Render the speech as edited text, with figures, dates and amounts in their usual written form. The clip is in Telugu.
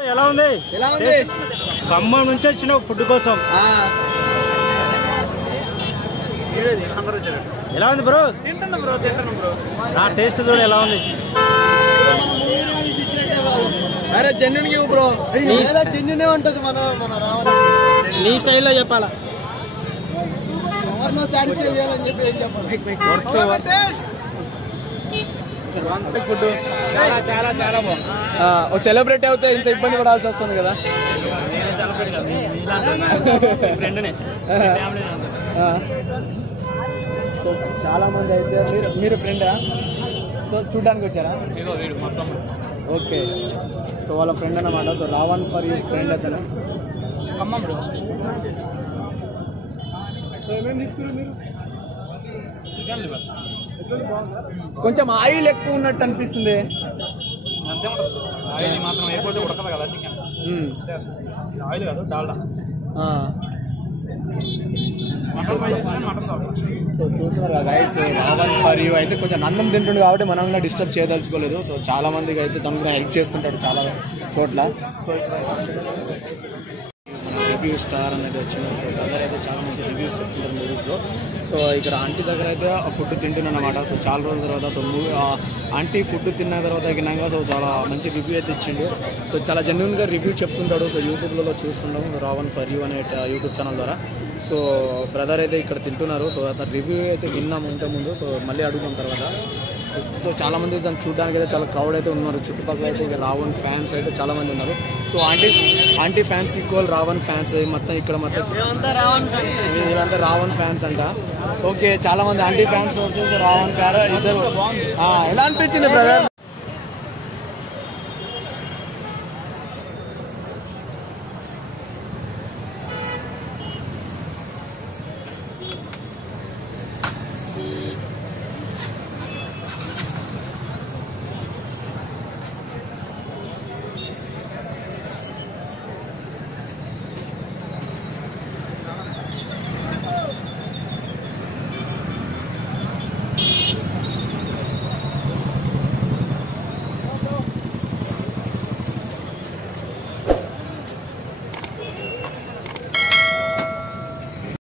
ఎలా ఉంది ఖమ్మం నుంచి వచ్చిన ఫుడ్ కోసం ఎలా ఉంది బ్రో? నా టేస్ట్ చూడ ఎలా ఉంది? అరే జెన్యున్ గివ్ బ్రో, జెన్యునే ఉంటది. నీ స్టైల్లో చెప్పాలా? ఎవరినో సాటిస్ఫై చేయాలని చెప్పి ఏం చెప్పాలి? ఫుడ్ చాలా చాలా బాగుంది. ఓ సెలబ్రిటీ అవుతే ఇంత ఇబ్బంది పడాల్సి వస్తుంది కదా. సో చాలా మంది అయితే మీరు ఫ్రెండా? సో చూడ్డానికి వచ్చారా? ఓకే, సో వాళ్ళ ఫ్రెండ్ అన్నమాట. So Ravan for you friend అతను. కొంచెం ఆయిల్ ఎక్కువ ఉన్నట్టు అనిపిస్తుంది. సో చూస్తున్నారు కదా గైస్, రావణ్ ఫర్ యూ అయితే కొంచెం అన్నం తింటుండు కాబట్టి మనం ఇలా డిస్టర్బ్ చేయదలుచుకోలేదు. సో చాలా మందికి అయితే తను కూడా హెల్ప్ చేస్తుంటాడు చాలా చోట్ల. సో రివ్యూ స్టార్ అనేది వచ్చింది. సో బ్రదర్ అయితే చాలా మంచి రివ్యూస్ చెప్తుంటారు మూవీస్లో. సో ఇక్కడ ఆంటీ దగ్గర అయితే ఫుడ్ తింటున్నాను అనమాట. సో చాలా రోజుల తర్వాత సో ఆంటీ ఫుడ్ తిన్న తర్వాత ఎగినాక సో చాలా మంచి రివ్యూ అయితే ఇచ్చిండు. సో చాలా జెన్యున్గా రివ్యూ చెప్తుంటాడు. సో యూట్యూబ్లో చూస్తున్నాము రావణ్ ఫర్ యూ అనే యూట్యూబ్ ఛానల్ ద్వారా. సో బ్రదర్ అయితే ఇక్కడ తింటున్నారు. సో అతను రివ్యూ అయితే విన్నాము ఇంతకుముందు. సో మళ్ళీ అడుగుతాం తర్వాత. సో చాలామంది దాన్ని చూడడానికి అయితే చాలా క్రౌడ్ అయితే ఉన్నారు. చుట్టుపక్కల అయితే ఇక రావణ్ ఫ్యాన్స్ అయితే చాలామంది ఉన్నారు. So anti fans equal Ravan fans మొత్తం ఇక్కడ మొత్తం వీళ్ళంతా రావణ్ ఫ్యాన్స్ అంట. ఓకే, చాలామంది anti fans versus Ravan fan ఇద్దరు. ఎలా అనిపించింది బ్రదర్?